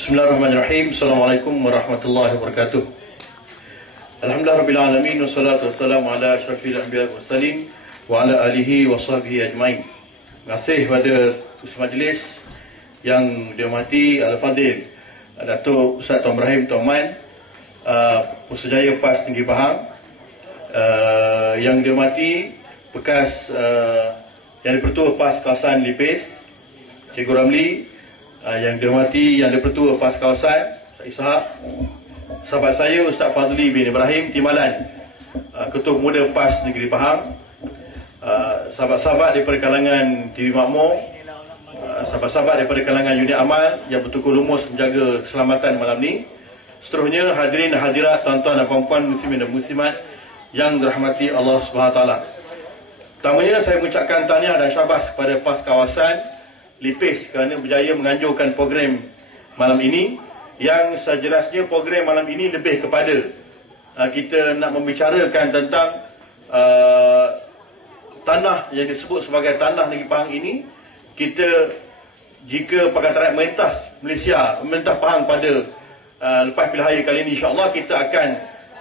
Bismillahirrahmanirrahim. Assalamualaikum warahmatullahi wabarakatuh. Alhamdulillahirrahmanirrahim. Wassalatu wassalamu ala asyrafil anbiya wal mursalin wa ala alihi wa sahbihi ajmain. Terima kasih kepada majlis yang dihormati Al-Fadil Datuk Ustaz Tuan Ibrahim Tuan Man, Pusatjaya PAS Negeri Pahang, yang dihormati bekas yang di-Pertua PAS Kawasan Lipis Cikgu Ramli, yang dihormati Yang di-Pertua PAS Kawasan Ishak, sahabat saya Ustaz Fadli bin Ibrahim Timbalan, Ketua Pemuda PAS Negeri Pahang, sahabat-sahabat daripada kalangan TV Makmur, sahabat-sahabat daripada kalangan unit amal yang betul-betul lumus menjaga keselamatan malam ni. Seterusnya hadirin dan hadirat, tuan-tuan dan puan-puan muslimin dan muslimat yang dirahmati Allah Subhanahu Wa Taala. Pertamanya saya mengucapkan tahniah dan syabas kepada PAS Kawasan Lipis kerana berjaya menganjurkan program malam ini, yang sejelasnya program malam ini lebih kepada kita nak membicarakan tentang tanah yang disebut sebagai tanah Negeri Pahang ini. Kita, jika Pakatan Rakyat Memerintah Pahang pada lepas pilihan raya kali ini, insya-Allah kita akan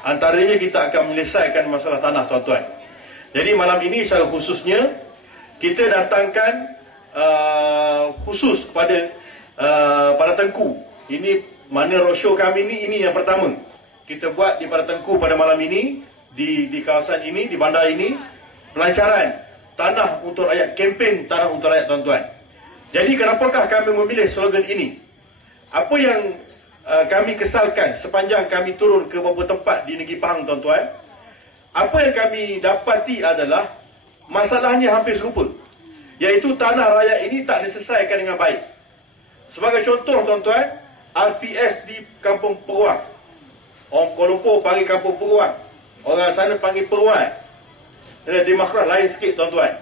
antaranya kita akan menyelesaikan masalah tanah, tuan-tuan. Jadi malam ini secara khususnya kita datangkan khusus kepada para tengku. Ini mana roadshow kami ini yang pertama kita buat di para tengku pada malam ini, di kawasan ini, di bandar ini, pelancaran tanah untuk rakyat, kempen tanah untuk rakyat, tuan-tuan. Jadi kenapakah kami memilih slogan ini? Apa yang kami kesalkan sepanjang kami turun ke beberapa tempat di Negeri Pahang, tuan-tuan? Apa yang kami dapati adalah masalahnya hampir serupa, iaitu tanah rakyat ini tak diselesaikan dengan baik. Sebagai contoh, tuan-tuan, RPS di Kampung Peruang, orang Kuala Lumpur panggil Kampung Peruang, orang sana panggil Peruang, di makhraj lain sikit, tuan-tuan.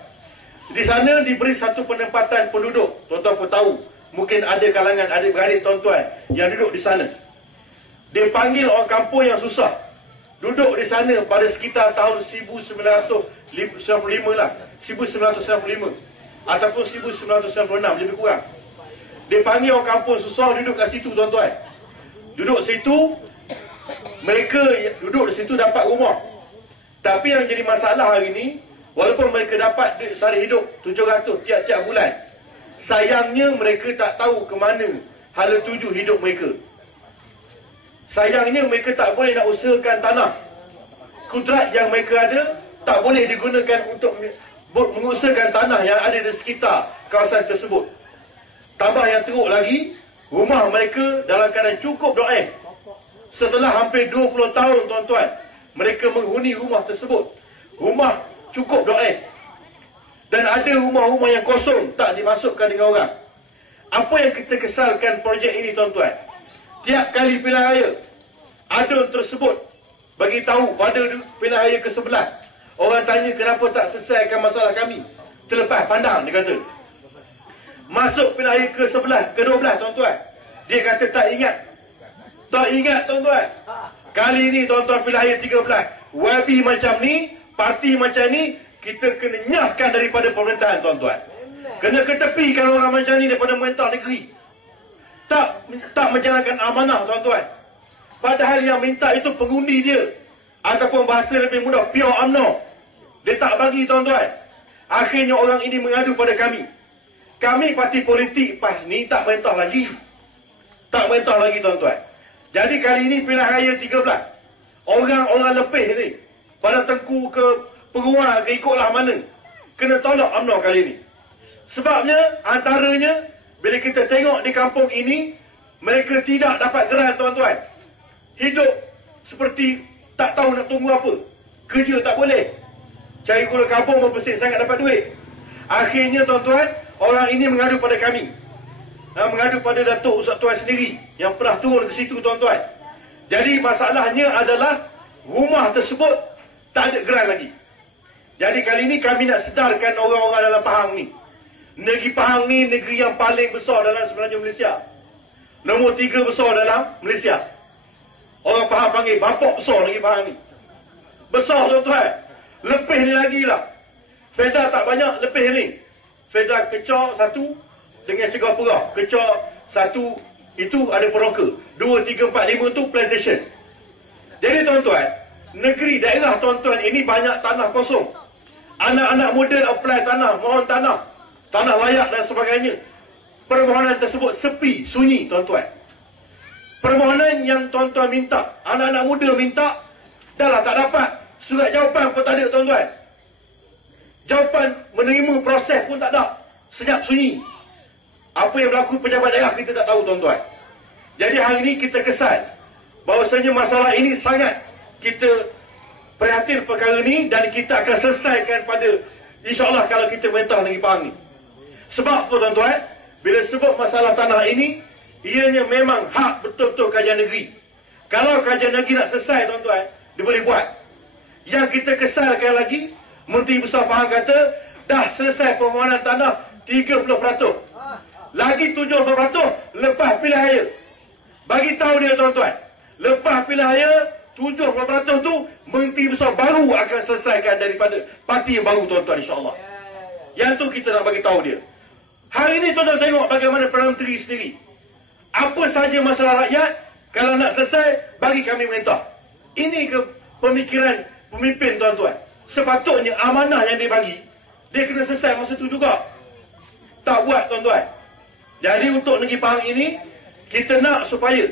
Di sana diberi satu penempatan penduduk, tuan-tuan pun tahu, mungkin ada kalangan adik-beradik tuan-tuan yang duduk di sana. Dia panggil orang kampung yang susah, duduk di sana pada sekitar tahun 1995 lah, 1995 ataupun 1996 lebih kurang. Dia panggil orang kampung susah duduk kat situ, tuan-tuan. Duduk situ, mereka duduk di situ dapat rumah. Tapi yang jadi masalah hari ini, walaupun mereka dapat duit sara hidup 700 tiap-tiap bulan, sayangnya mereka tak tahu ke mana hala tuju hidup mereka. Sayangnya mereka tak boleh nak usahakan tanah. Kudrat yang mereka ada tak boleh digunakan untuk mengusahakan tanah yang ada di sekitar kawasan tersebut. Tambah yang teruk lagi, rumah mereka dalam keadaan cukup doa. Setelah hampir 20 tahun, tuan-tuan, mereka menghuni rumah tersebut. Rumah cukup doa. Dan ada rumah-rumah yang kosong, tak dimasukkan dengan orang. Apa yang kita kesalkan projek ini, tuan-tuan? Tiap kali pilihan raya, adun tersebut bagi tahu pada pilihan raya ke-11, orang tanya kenapa tak selesaikan masalah kami. Terlepas pandang, dia kata. Masuk pilihan raya ke-11, ke-12, tuan-tuan, dia kata tak ingat. Tak ingat, tuan-tuan. Kali ini, tuan-tuan, pilihan raya 13, YB macam ni, parti macam ni, kita kena nyahkan daripada pemerintahan, tuan-tuan. Kena ketepikan orang macam ni daripada pemerintah negeri. Tak menjalankan amanah, tuan-tuan. Padahal yang minta itu pengundi dia, ataupun bahasa lebih mudah, pure UMNO. Dia tak bagi, tuan-tuan. Akhirnya orang ini mengadu pada kami. Kami parti politik PAS ni tak mentah lagi. Tak mentah lagi, tuan-tuan. Jadi kali ini pilihan raya 13. Orang-orang lebih ni, pada tengku ke Peruang ke ikutlah mana, kena tolak UMNO kali ini. Sebabnya, antaranya, bila kita tengok di kampung ini, mereka tidak dapat geran, tuan-tuan. Hidup seperti tak tahu nak tunggu apa. Kerja tak boleh. Cari gula kampung berpesik sangat dapat duit. Akhirnya, tuan-tuan, orang ini mengadu pada kami. Mengadu pada Datuk Ustaz Tuan sendiri yang pernah turun ke situ, tuan-tuan. Jadi masalahnya adalah rumah tersebut tak ada geran lagi. Jadi kali ini kami nak sedarkan orang-orang dalam Pahang ni. Negeri Pahang ni negeri yang paling besar dalam semenanjung Malaysia. Nombor 3 besar dalam Malaysia. Orang Pahang panggil bapak besar negeri Pahang ni. Besar, tuan-tuan. Lebih ni lagi lah. Feda tak banyak, lebih ni. Feda kecor satu dengan Cegah Perah. Kecor satu itu ada peroka. 2, 3, 4, 5 tu plantation. Jadi tuan-tuan, negeri daerah tuan-tuan ini banyak tanah kosong. Anak-anak muda apply tanah, mohon tanah, tanah layak dan sebagainya. Permohonan tersebut sepi, sunyi tuan-tuan. Permohonan yang tuan-tuan minta, anak-anak muda minta, dah lah tak dapat. Surat jawapan pun tak ada tuan-tuan. Jawapan menerima proses pun tak ada. Senyap sunyi. Apa yang berlaku pejabat daerah kita tak tahu tuan-tuan. Jadi hari ini kita kesan bahawasanya masalah ini sangat kita prihatin perkara ini dan kita akan selesaikan pada insya-Allah kalau kita Pemerintah Negeri Pahang ni. Sebab apa tuan-tuan? Bila sebut masalah tanah ini, ianya memang hak betul-betul kajian negeri. Kalau kajian negeri nak selesai tuan-tuan, dia boleh buat. Yang kita kesalkan lagi, Menteri Besar Pahang kata dah selesai permohonan tanah 30%. Lagi 70% lepas pilihan raya. Bagi tahu dia tuan-tuan, lepas pilihan raya 70% tu Menteri Besar baru akan selesaikan daripada parti yang baru tuan-tuan insya-Allah. Yang tu kita nak bagi tahu dia. Hari ini tuan-tuan tengok bagaimana Perdana Menteri sendiri. Apa saja masalah rakyat, kalau nak selesai, bagi kami mentah. Ini ke pemikiran pemimpin tuan-tuan. Sepatutnya amanah yang dia bagi, dia kena selesai masa tu juga. Tak buat tuan-tuan. Jadi untuk Negeri Pahang ini, kita nak supaya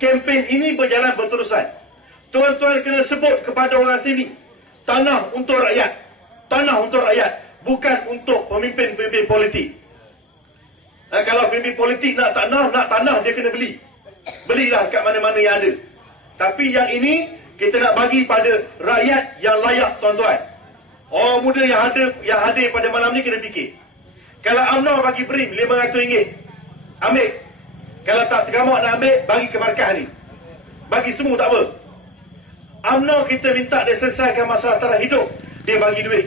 kempen ini berjalan berterusan. Tuan-tuan kena sebut kepada orang sini, tanah untuk rakyat. Tanah untuk rakyat, bukan untuk pemimpin-pemimpin politik. Kalau pemimpin politik nak tanah dia kena beli. Belilah kat mana-mana yang ada. Tapi yang ini kita nak bagi pada rakyat yang layak tuan-tuan. Orang muda yang hadir pada malam ni kena fikir. Kalau UMNO bagi BRIM RM500, ambil. Kalau tak tergamak nak ambil, bagi ke markah ni. Bagi semua tak apa. UMNO kita minta dia selesaikan masalah taraf hidup, dia bagi duit.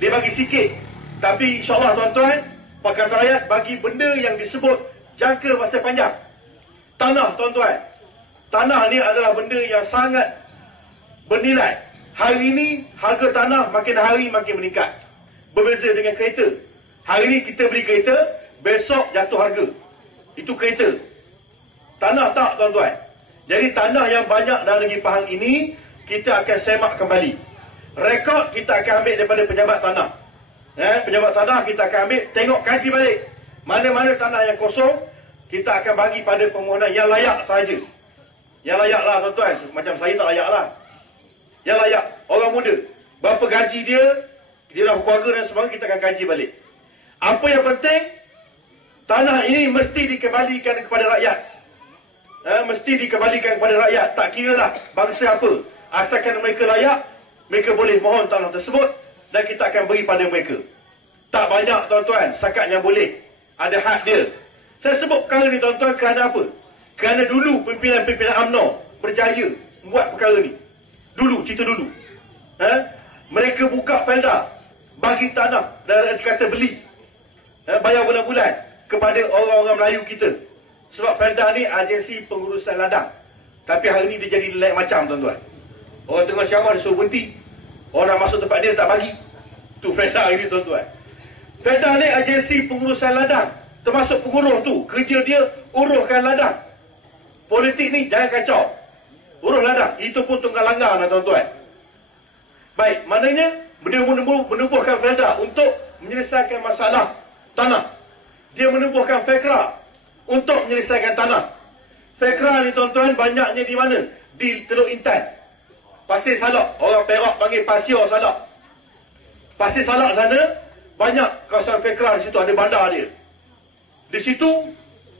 Dia bagi sikit. Tapi insya-Allah tuan-tuan, Pakatan Rakyat bagi benda yang disebut jangka masa panjang. Tanah tuan-tuan. Tanah ni adalah benda yang sangat bernilai. Hari ini harga tanah makin hari makin meningkat. Berbeza dengan kereta. Hari ini kita beli kereta, besok jatuh harga. Itu kereta. Tanah tak tuan-tuan. Jadi tanah yang banyak dalam Negeri Pahang ini, kita akan semak kembali. Rekod kita akan ambil daripada pejabat tanah. Pejabat tanah kita akan ambil, tengok kaji balik. Mana-mana tanah yang kosong, kita akan bagi pada permohonan yang layak sahaja. Yang layak lah tuan-tuan. Macam saya tak layak lah. Yang layak. Orang muda. Berapa gaji dia, dia dah berkeluarga dan sebagainya, kita akan kaji balik. Apa yang penting, tanah ini mesti dikembalikan kepada rakyat. Mesti dikembalikan kepada rakyat. Tak kira lah bangsa apa. Asalkan mereka layak, mereka boleh mohon tanah tersebut dan kita akan beri pada mereka. Tak banyak tuan-tuan, setakat yang boleh. Ada hak dia. Saya sebut perkara ni tuan-tuan kerana apa? Kerana dulu pimpinan-pimpinan UMNO berjaya membuat perkara ni. Dulu, cerita dulu. Mereka buka felda, bagi tanah dan kata beli. Bayar bulan-bulan kepada orang-orang Melayu kita. Sebab felda ni agensi pengurusan ladang. Tapi hari ni dia jadi lain macam tuan-tuan. Orang tengah syamah dia suruh berhenti. Orang nak masuk tempat dia tak bagi. Tu felda ini tuan-tuan. Felda ni agensi pengurusan ladang. Termasuk penguruh tu. Kerja dia uruhkan ladang. Politik ni jangan kacau. Uruh ladang. Itu pun tunggal langgar lah tuan-tuan. Baik, maknanya dia menubuhkan felda untuk menyelesaikan masalah tanah. Dia menubuhkan FEKRA untuk menyelesaikan tanah. FEKRA ni tuan-tuan banyaknya di mana? Di Teluk Intan. Pasir Salak. Orang Perak panggil Pasir Salak. Pasir Salak sana banyak kawasan FEKRA di situ, ada bandar dia. Di situ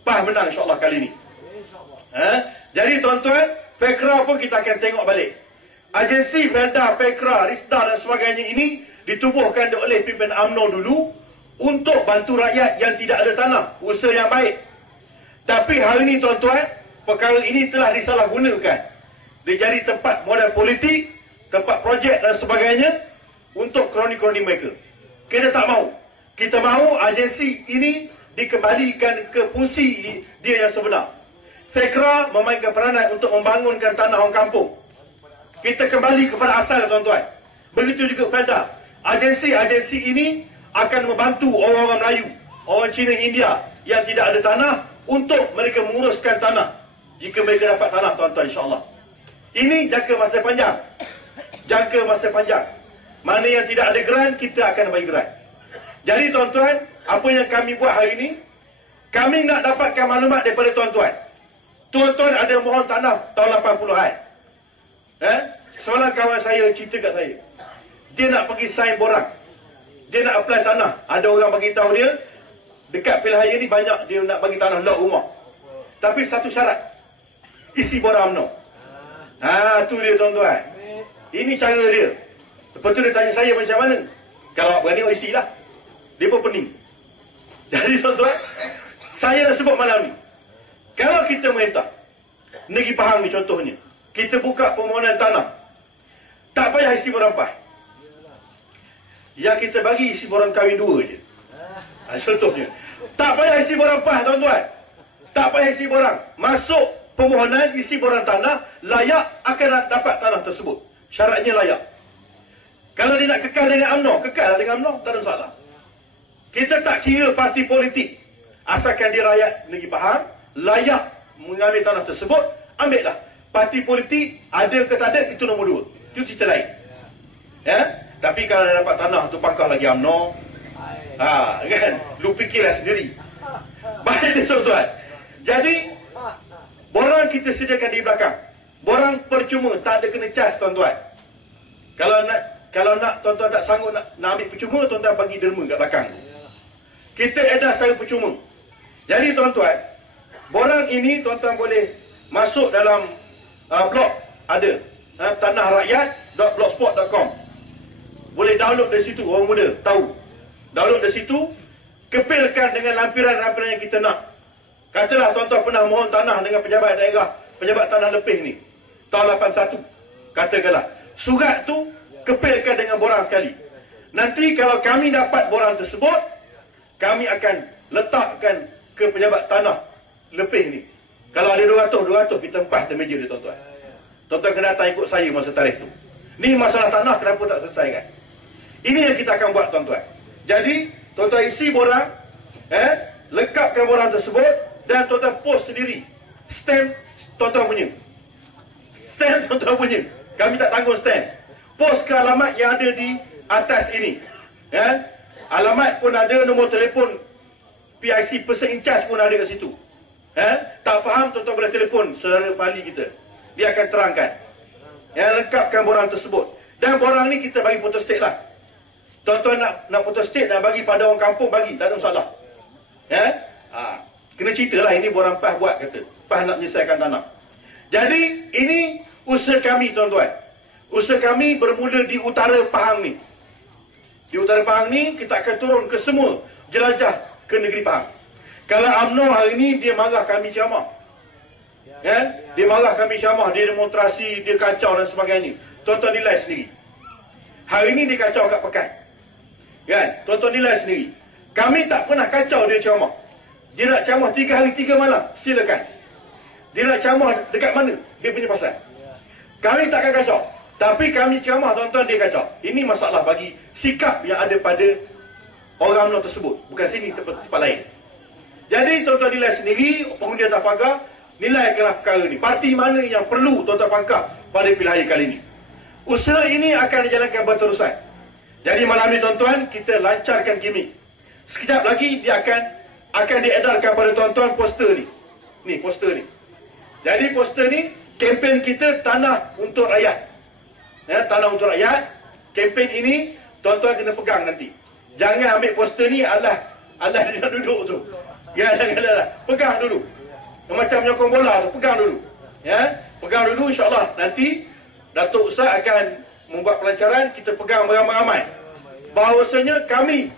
PAH menang insya-Allah kali ni. Jadi tuan-tuan, FEKRA pun kita akan tengok balik. Agensi Felda, FEKRA, Risda dan sebagainya ini ditubuhkan oleh pimpinan UMNO dulu untuk bantu rakyat yang tidak ada tanah. Usaha yang baik. Tapi hari ini tuan-tuan, perkara ini telah disalahgunakan. Dia jadi tempat modal politik, tempat projek dan sebagainya untuk kroni-kroni mereka. Kita tak mahu. Kita mahu agensi ini dikembalikan ke fungsi dia yang sebenar. FEKRA memainkan peranan untuk membangunkan tanah orang kampung. Kita kembali kepada asal tuan-tuan. Begitu juga Felda. Agensi-agensi ini akan membantu orang-orang Melayu, orang Cina, India yang tidak ada tanah untuk mereka menguruskan tanah. Jika mereka dapat tanah, tuan-tuan, insya-Allah. Ini jangka masa panjang. Jangka masa panjang. Mana yang tidak ada geran, kita akan bagi geran. Jadi tuan-tuan, apa yang kami buat hari ini, kami nak dapatkan maklumat daripada tuan-tuan. Tuan-tuan ada mohon tanah tahun 80-an. Semalam kawan saya cerita kat saya. Dia nak pergi sign borang. Dia nak apply tanah. Ada orang bagi tahu dia, dekat Pilihan ni banyak dia nak bagi tanah lot rumah. Tapi satu syarat, isi borang UMNO. Tu dia tuan-tuan. Ini cara dia. Lepas tu dia tanya saya macam mana. Kalau awak berani, awak isi lah. Dia pun pening. Jadi tuan-tuan, saya dah sebut malam ni. Kalau kita minta, Negeri Pahang ni contohnya, kita buka permohonan tanah, tak payah isi borang PAS. Yang kita bagi isi borang kahwin 2 je. Contohnya. Tak payah isi borang PAS, tuan-tuan. Tak payah isi borang. Masuk permohonan, isi borang tanah, layak akan dapat tanah tersebut. Syaratnya layak. Kalau dia nak kekal dengan UMNO, kekal dengan UMNO, tak ada masalah. Kita tak kira parti politik. Asalkan dia rakyat Negeri Pahang, layak mengambil tanah tersebut, ambil lah. Parti politik, ada ke tak ada, itu nombor 2. Itu cerita lain. Tapi kalau dia dapat tanah tu pakar lagi UMNO, kan? Lu fikirlah sendiri. Baik tuan-tuan. Jadi, borang kita sediakan di belakang. Borang percuma, tak ada kena cas tuan-tuan. Kalau nak tuan-tuan tak sanggup nak ambil percuma, tuan-tuan bagi derma kat belakang. Kita edar secara percuma. Jadi tuan-tuan, borang ini tuan-tuan boleh masuk dalam blog ada tanahrakyat.blogspot.com. Boleh download dari situ, orang muda tahu. Download dari situ, kepilkan dengan lampiran-lampiran yang kita nak. Katalah tuan-tuan pernah mohon tanah dengan pejabat daerah, pejabat tanah lepih ni, tahun 81. Katakanlah, surat tu kepilkan dengan borang sekali. Nanti kalau kami dapat borang tersebut, kami akan letakkan ke pejabat tanah lepih ni. Kalau ada 200 kita empah atas meja dia tuan-tuan. Tuan-tuan kena datang ikut saya masa tarikh tu. Ni masalah tanah kenapa tak selesai kan? Ini yang kita akan buat tuan-tuan. Jadi, tuan-tuan isi borang, lengkapkan borang tersebut dan tuan-tuan post sendiri. Stamp tuan-tuan punya. Stamp tuan-tuan punya. Kami tak tanggung stamp. Post ke alamat yang ada di atas ini. Alamat pun ada, nombor telefon PIC person in charge pun ada kat situ. Tak faham, tuan-tuan boleh telefon saudara Fali kita. Dia akan terangkan. Lengkapkan borang tersebut. Dan borang ni kita bagi photostat lah. Tuan-tuan nak photostat, nak bagi pada orang kampung, bagi. Tak ada masalah. Kena cerita lah, ini borang PAS buat, kata. PAS nak menyelesaikan tanah. Jadi, ini usaha kami, tuan-tuan. Usaha kami bermula di utara Pahang ni. Di utara Pahang ni, kita akan turun ke semua jelajah ke negeri Pahang. Kalau UMNO hari ni, dia marah kami ceramah. Dia marah kami ceramah, dia demonstrasi, dia kacau dan sebagainya. Tuan-tuan nilai sendiri. Hari ni dia kacau kat Pekan. Tuan-tuan nilai sendiri. Kami tak pernah kacau dia ceramah. Dia nak ceramah 3 hari 3 malam, silakan. Dia nak ceramah dekat mana, dia punya pasal. Kami takkan kacau. Tapi kami ceramah, tuan-tuan, dia kacau. Ini masalah bagi sikap yang ada pada orang UMNO tersebut. Bukan sini, tempat lain. Jadi, tuan-tuan nilai sendiri, pengundi atas pagar, nilaikanlah perkara ini. Parti mana yang perlu tuan-tuan pangkah pada pilihan kali ini. Usaha ini akan dijalankan berterusan. Jadi, malam ini, tuan-tuan, kita lancarkan gimmick. Sekejap lagi, dia akan diedarkan pada tuan-tuan poster ni. Ni, poster ni. Jadi, poster ni, kempen kita Tanah Untuk Rakyat. Tanah Untuk Rakyat. Kempen ini, tuan-tuan kena pegang nanti. Jangan ambil poster ni, Allah dia nak duduk tu. Jangan. Pegang dulu. Macam menyokong bola tu, pegang dulu. Pegang dulu, insyaAllah. Nanti, Datuk Ustaz akan membuat pelancaran, kita pegang beramai-ramai. Bahawasanya kami,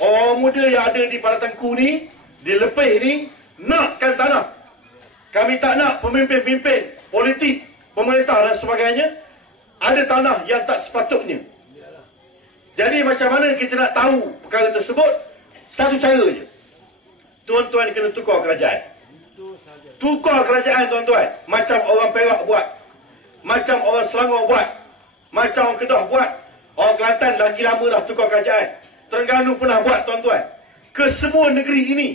orang muda yang ada di Paratangku ni, di Lepih ni, nakkan tanah. Kami tak nak pemimpin-pemimpin politik, pemerintah dan sebagainya, ada tanah yang tak sepatutnya. Jadi macam mana kita nak tahu perkara tersebut? Satu cara je. Tuan-tuan kena tukar kerajaan. Tukar kerajaan, tuan-tuan. Macam orang Perak buat. Macam orang Selangor buat. Macam orang Kedah buat. Orang Kelantan lagi lama dah tukar kerajaan. Terengganu pernah buat, tuan-tuan. Ke semua negeri ini,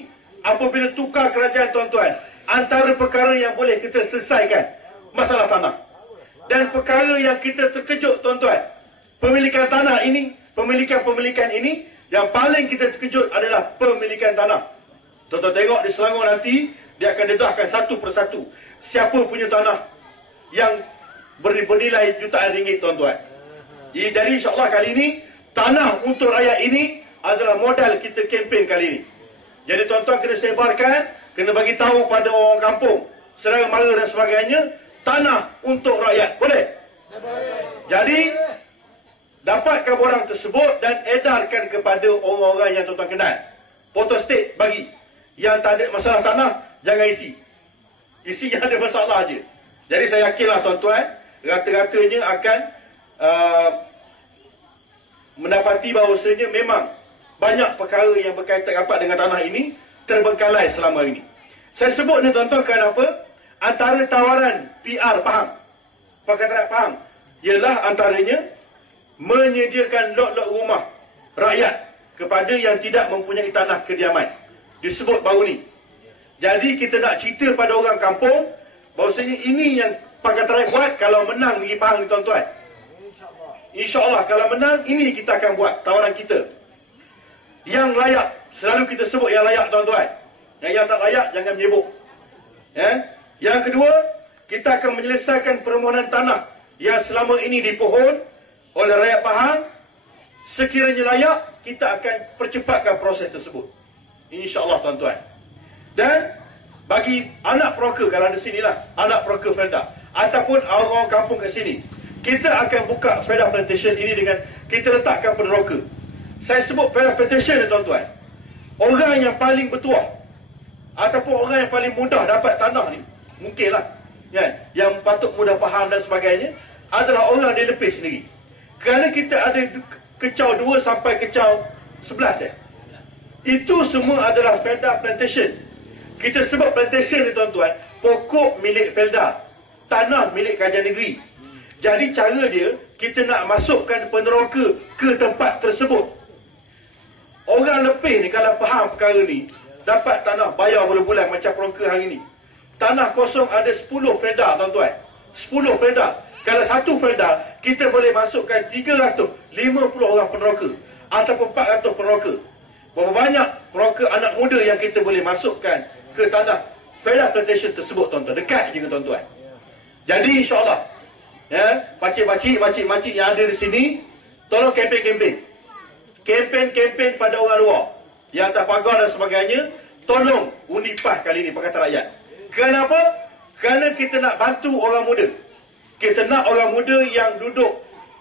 apabila tukar kerajaan tuan-tuan, antara perkara yang boleh kita selesaikan masalah tanah. Dan perkara yang kita terkejut tuan-tuan, pemilikan tanah ini, pemilikan ini, yang paling kita terkejut adalah pemilikan tanah. Tuan-tuan tengok di Selangor nanti, dia akan dedahkan satu persatu siapa punya tanah yang bernilai jutaan ringgit tuan-tuan. Jadi insyaAllah kali ini, tanah untuk rakyat ini adalah modal kita kempen kali ini. Jadi tuan-tuan kena sebarkan, kena bagi tahu pada orang kampung, seraya mara dan sebagainya, tanah untuk rakyat. Boleh? Jadi, dapatkan borang tersebut dan edarkan kepada orang-orang yang tuan-tuan kenal. Foto state bagi. Yang tak ada masalah tanah, jangan isi. Isi yang ada masalah je. Jadi saya yakinlah tuan-tuan, rata-ratanya akan mendapati bahawasanya memang banyak perkara yang berkaitan rapat dengan tanah ini terbengkalai selama ini. Saya sebut ni tuan-tuan kenapa? Antara tawaran PR Pahang, Pakatan Pahang, ialah antaranya menyediakan lot-lot rumah rakyat kepada yang tidak mempunyai tanah kediaman. Disebut baru ni. Jadi kita nak cerita pada orang kampung bahawasanya ini yang Pakatan Rakyat buat kalau menang pergi Pahang ni tuan-tuan. InsyaAllah kalau menang, ini kita akan buat tawaran kita. Yang layak, selalu kita sebut yang layak tuan-tuan. Yang tak layak, jangan menyebut. Yang kedua, kita akan menyelesaikan permohonan tanah yang selama ini dipohon oleh rakyat Pahang. Sekiranya layak, kita akan percepatkan proses tersebut. InsyaAllah tuan-tuan. Dan bagi anak peroka, kalau ada sinilah, anak peroka Felda, ataupun orang-orang kampung kat sini, kita akan buka Felda Plantation ini dengan kita letakkan peneroka. Saya sebut Felda Plantation ni tuan-tuan, orang yang paling bertuah ataupun orang yang paling mudah dapat tanah ni, mungkinlah kan, yang patut mudah faham dan sebagainya, adalah orang dia lepis sendiri. Kerana kita ada kecau 2 sampai kecau 11 itu semua adalah Felda Plantation. Kita sebut plantation ni tuan-tuan, pokok milik Felda, tanah milik kerajaan negeri. Jadi cara dia, kita nak masukkan peneroka ke tempat tersebut. Orang lepih ni kalau faham perkara ni, dapat tanah bayar bulan-bulan macam peroka hari ni. Tanah kosong ada 10 Felda tuan-tuan. 10 Felda. Kalau satu Felda, kita boleh masukkan 350 orang peneroka ataupun 400 peneroka. Berapa banyak peroka anak muda yang kita boleh masukkan ke tanah Felda Plantation tersebut tuan-tuan. Dekat je tuan-tuan. Jadi insyaAllah, pakcik-pakcik yang ada di sini, tolong kempen-kempen. Kempen-kempen pada orang luar yang tak pagar dan sebagainya, tolong undi PAS kali ini Pakatan Rakyat. Kenapa? Kerana kita nak bantu orang muda. Kita nak orang muda yang duduk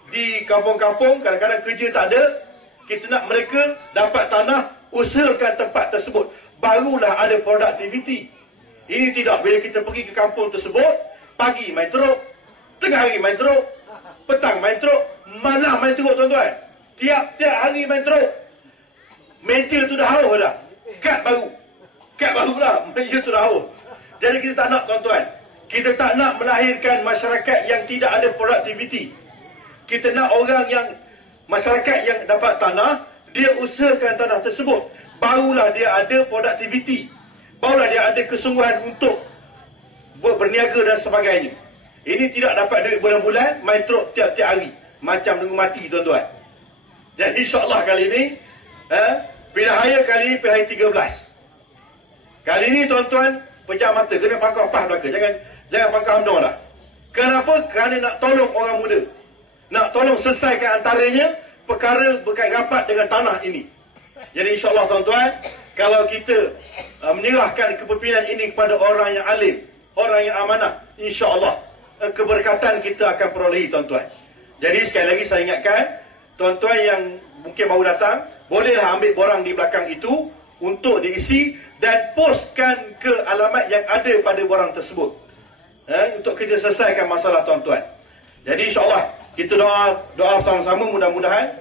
di kampung-kampung, kadang-kadang kerja tak ada. Kita nak mereka dapat tanah, usahakan tempat tersebut. Barulah ada produktiviti. Ini tidak, bila kita pergi ke kampung tersebut, pagi main teruk, tengah hari main teruk, petang main teruk, malam main teruk tuan-tuan. Tiap-tiap hari main teruk. Meja tu dah haus dah. Kad baru dah, meja tu dah haus. Jadi kita tak nak tuan-tuan. Kita tak nak melahirkan masyarakat yang tidak ada produktiviti. Kita nak orang yang, masyarakat yang dapat tanah, dia usahakan tanah tersebut. Barulah dia ada produktiviti. Barulah dia ada kesungguhan untuk berniaga dan sebagainya. Ini tidak dapat duit bulan-bulan, main teruk tiap-tiap hari. Macam nunggu mati tuan-tuan. Jadi insyaAllah kali ini, pilihan raya kali ini pilihan 13. Kali ini tuan-tuan, pejam mata, kena pangkau PAS belakang. Jangan pangkau UMNO dah. Kenapa? Kerana nak tolong orang muda. Nak tolong selesaikan antaranya perkara berkait rapat dengan tanah ini. Jadi insyaAllah tuan-tuan, kalau kita menyerahkan kepimpinan ini kepada orang yang alim, orang yang amanah, insyaAllah keberkatan kita akan perolehi tuan-tuan. Jadi sekali lagi saya ingatkan, tuan-tuan yang mungkin baru datang, bolehlah ambil borang di belakang itu untuk diisi dan postkan ke alamat yang ada pada borang tersebut. Untuk kita selesaikan masalah tuan-tuan. Jadi insyaAllah kita doa sama-sama, mudah-mudahan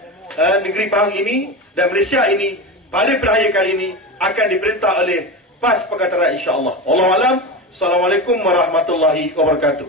negeri Pahang ini dan Malaysia ini pada pilihan kali ini akan diperintah oleh PAS Pakatan Rakyat insyaAllah. Wallahualam. Assalamualaikum warahmatullahi wabarakatuh.